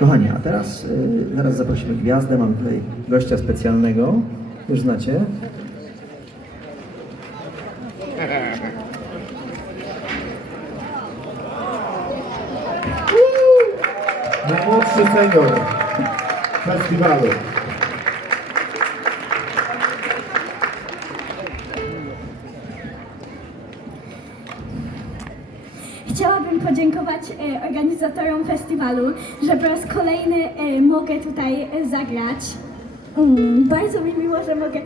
Kochani, a teraz y, zaraz zaprosimy gwiazdę. Mam tutaj gościa specjalnego. Już znacie. Najmłodszy senior festiwalu. Chciałabym podziękować e, organizatorom festiwalu, że po raz kolejny e, mogę tutaj e, zagrać. Mm, bardzo mi miło, że, mogę,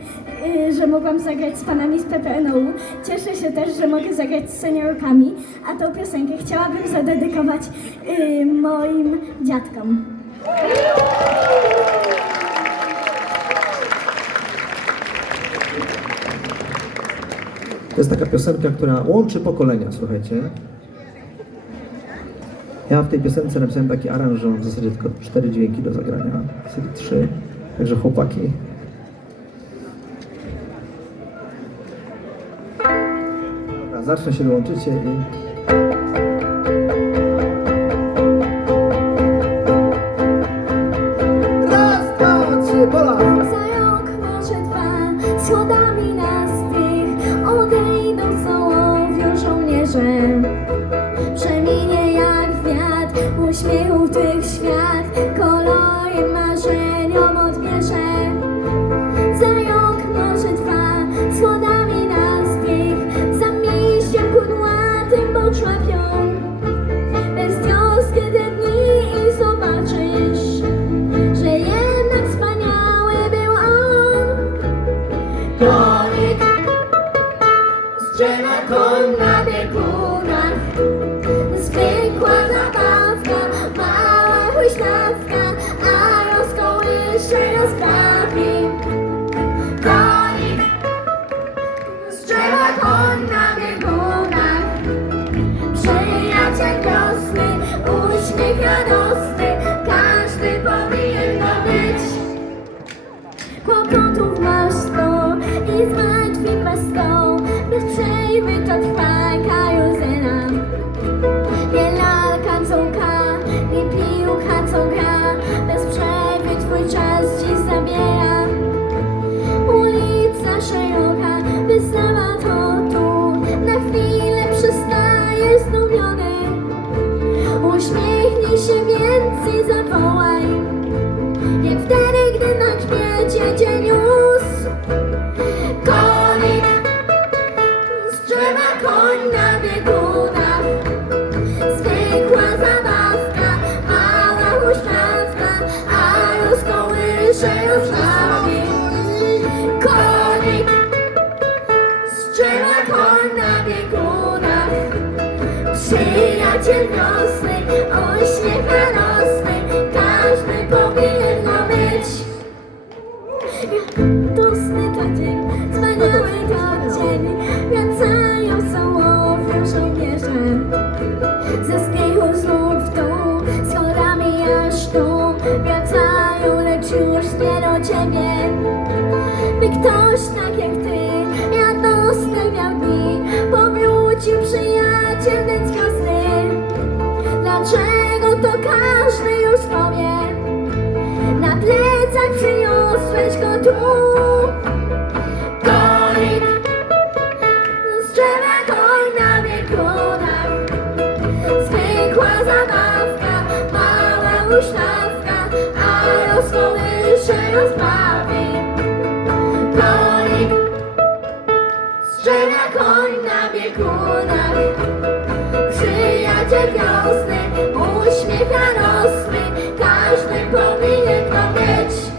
że mogłam zagrać z panami z PPNOU. Cieszę się też, że mogę zagrać z seniorkami, a tą piosenkę chciałabym zadedykować moim dziadkom. To jest taka piosenka, która łączy pokolenia, słuchajcie. Ja w tej piosence napisałem taki aranż, w zasadzie tylko cztery dźwięki do zagrania, zasadzie trzy. Także chłopaki. Zacznę się dołączycie i... uśmiechu tych świat, ชีวิตจะ Konik z drzewa koń na Przyjaciel każdy powinien mieć. Radosny to dzień, wspaniały to dzień, wracają sołowiu żołnierze. Ze strychu znów tu, każdy już powie? Na plecach przyniosłeś go tu. Konik z drzewa koń na biegunach. Zwykła zabawka, mała huśtawka, a rozkołysze rozbawi. Konik z drzewa koń na biegunach. Przyjaciel wiosny, każdy powinien to mieć.